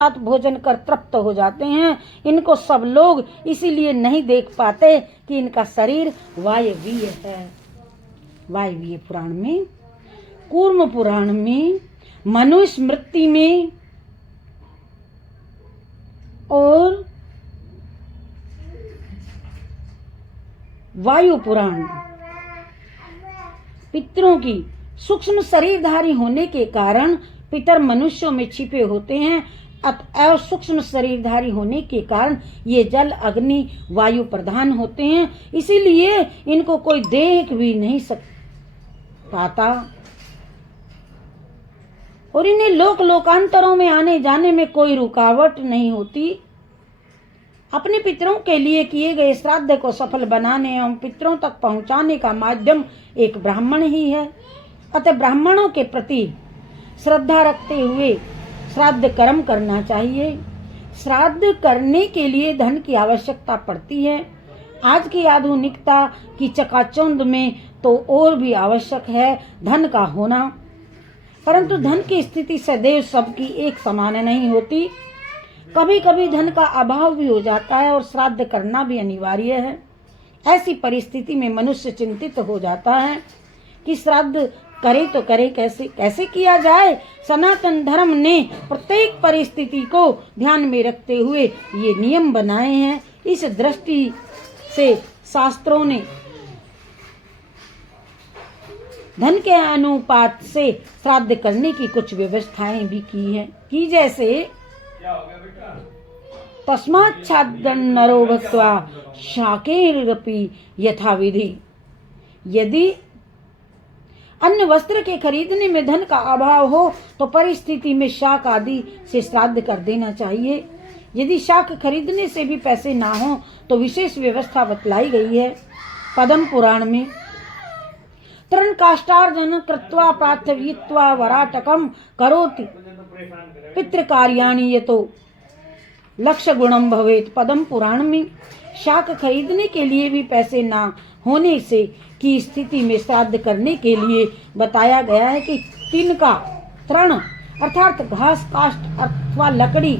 साथ भोजन कर तृप्त हो जाते हैं। इनको सब लोग इसीलिए नहीं देख पाते कि इनका शरीर वायवीय है। वायवीय पुराण में, कूर्म पुराण में, मनुस्मृति में और वायु पुराण पितरों की सूक्ष्म शरीरधारी होने के कारण पितर मनुष्यों में छिपे होते हैं। अतएव सूक्ष्म शरीरधारी होने के कारण ये जल अग्नि वायु प्रधान होते हैं। इसीलिए इनको कोई देख भी नहीं पाता और इन्हें लोकांतरों में आने जाने में कोई रुकावट नहीं होती। अपने पितरों के लिए किए गए श्राद्ध को सफल बनाने एवं पितरों तक पहुंचाने का माध्यम एक ब्राह्मण ही है। अतः ब्राह्मणों के प्रति श्रद्धा रखते हुए श्राद्ध कर्म करना चाहिए। श्राद्ध करने के लिए धन की आवश्यकता पड़ती है। आज की आधुनिकता की चकाचौंध में तो और भी आवश्यक है धन का होना, परंतु धन की स्थिति सदैव सबकी एक समान नहीं होती। कभी कभी धन का अभाव भी हो जाता है और श्राद्ध करना भी अनिवार्य है। ऐसी परिस्थिति में मनुष्य चिंतित हो जाता है कि श्राद्ध करे तो करे कैसे किया जाए। सनातन धर्म ने प्रत्येक परिस्थिति को ध्यान में रखते हुए ये नियम बनाए हैं। इस दृष्टि से शास्त्रों ने धन के अनुपात से श्राद्ध करने की कुछ व्यवस्थाएं भी की हैं, कि जैसे तस्माच्छादन नरो भक्त्वा शाकेरपि यथाविधि। यदि अन्य वस्त्र के खरीदने में धन का अभाव हो तो परिस्थिति में शाक आदि से श्राद्ध कर देना चाहिए। यदि शाक खरीदने से भी पैसे ना हो तो विशेष व्यवस्था बतलाई गई है। पद्म पुराण में तरण काष्टार्जन कृत्वा प्रार्थयित्वा वराटकम करोति पितृकार्याणि यतो लक्ष्य गुणम भवेत। पद्म पुराण में शाक खरीदने के लिए भी पैसे ना होने से की स्थिति में श्राद्ध करने के लिए बताया गया है कि तिनका तृण अर्थात घास काष्ठ अथवा लकड़ी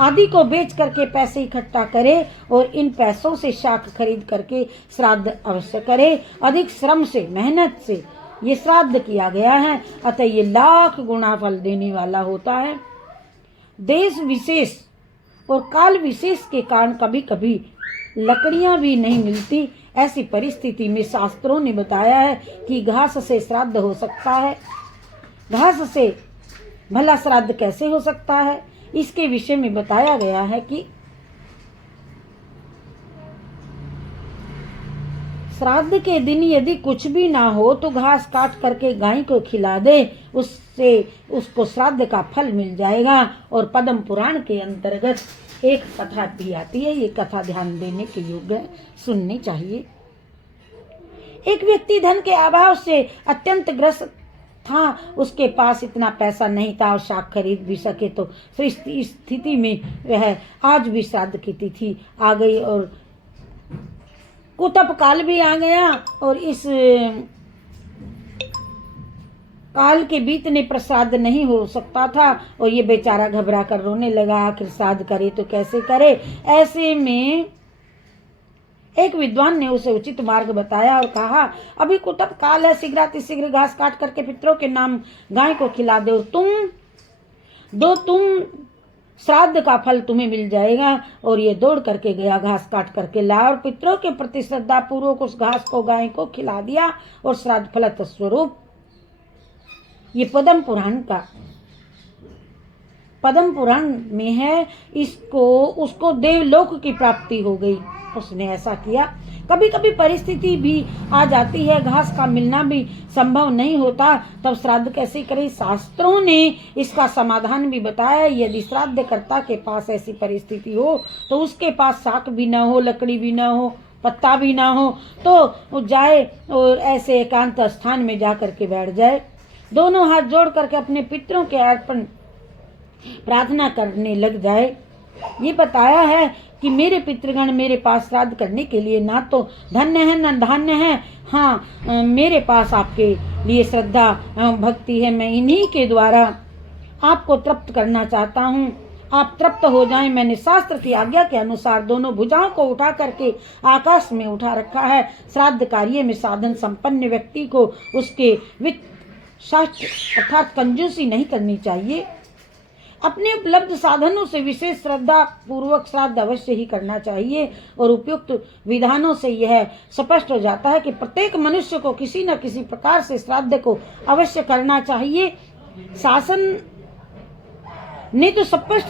आदि को बेच करके पैसे इकट्ठा करे और इन पैसों से शाक खरीद करके श्राद्ध अवश्य करे। अधिक श्रम से मेहनत से ये श्राद्ध किया गया है, अतः ये लाख गुना फल देने वाला होता है। देश विशेष और काल विशेष के कारण कभी कभी लकड़ियां भी नहीं मिलती। ऐसी परिस्थिति में शास्त्रों ने बताया है कि घास से श्राद्ध हो सकता है। घास से भला श्राद्ध कैसे हो सकता है, इसके विषय में बताया गया है कि श्राद्ध के दिन यदि कुछ भी ना हो तो घास काट करके गाय को खिला दे, उससे उसको श्राद्ध का फल मिल जाएगा। और पद्म पुराण के अंतर्गत एक कथा भी आती है। ये कथा ध्यान देने के योग्य है, सुननी चाहिए। एक व्यक्ति धन के अभाव से अत्यंत ग्रस्त था। उसके पास इतना पैसा नहीं था और शाक खरीद भी सके तो इस स्थिति में वह आज भी श्राद्ध की तिथि आ गई और कुतप काल भी आ गया और इस काल के बीतने पर श्राद्ध नहीं हो सकता था और ये बेचारा घबरा कर रोने लगा। आखिर श्राद्ध करे तो कैसे करे। ऐसे में एक विद्वान ने उसे उचित मार्ग बताया और कहा, अभी कुतप काल है, शीघ्र घास काट करके पितरों के नाम गाय को खिला दो, तुम श्राद्ध का फल तुम्हें मिल जाएगा। और ये दौड़ करके गया, घास काट करके लाया और पितरों के प्रति श्रद्धा पूर्वक उस घास को गाय को खिला दिया और श्राद्ध फल स्वरूप ये पद्म पुराण में है। उसको देवलोक की प्राप्ति हो गई। उसने ऐसा किया। कभी कभी परिस्थिति भी आ जाती है, घास का मिलना भी संभव नहीं होता, तब श्राद्ध कैसे करें। शास्त्रों ने इसका समाधान भी बताया। यदि श्राद्धकर्ता के पास ऐसी परिस्थिति हो तो उसके पास शाक भी ना हो, लकड़ी भी ना हो, पत्ता भी ना हो, तो जाए और ऐसे एकांत स्थान में जा करके बैठ जाए, दोनों हाथ जोड़ करके अपने पितरों के अर्पण प्रार्थना करने लग जाए। ये बताया है कि मेरे पितृगण मेरे पास श्राद्ध करने के लिए ना तो धन्य है न धान्य है, हाँ मेरे पास आपके लिए श्रद्धा भक्ति है। मैं इन्हीं के द्वारा आपको तृप्त करना चाहता हूँ, आप तृप्त हो जाएं। मैंने शास्त्र की आज्ञा के अनुसार दोनों भुजाओं को उठा करके आकाश में उठा रखा है। श्राद्ध कार्य में साधन संपन्न व्यक्ति को उसके वित्त शास्त्र अर्थात कंजूसी नहीं करनी चाहिए। अपने उपलब्ध साधनों से विशेष श्रद्धा पूर्वक श्राद्ध अवश्य ही करना चाहिए। और उपयुक्त विधानों से यह स्पष्ट हो जाता है कि प्रत्येक मनुष्य को किसी न किसी प्रकार से श्राद्ध को अवश्य करना चाहिए। शासन ने तो स्पष्ट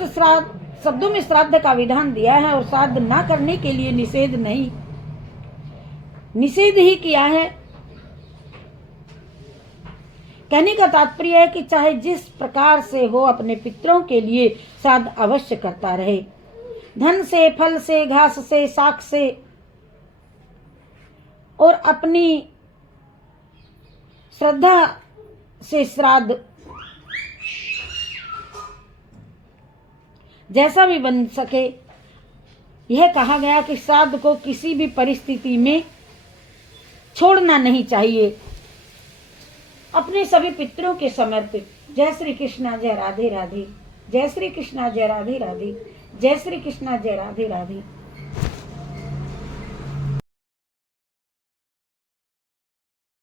शब्दों में श्राद्ध का विधान दिया है और श्राद्ध न करने के लिए निषेध ही किया है। कहने का तात्पर्य है कि चाहे जिस प्रकार से हो अपने पितरों के लिए श्राद्ध अवश्य करता रहे। धन से, फल से, घास से, शाक से और अपनी श्रद्धा से श्राद्ध जैसा भी बन सके। यह कहा गया कि श्राद्ध को किसी भी परिस्थिति में छोड़ना नहीं चाहिए। अपने सभी पितरों के समर्पित। जय श्री कृष्णा, जय राधे राधे। जय श्री कृष्णा, जय राधे राधे। जय श्री कृष्णा, जय राधे राधे।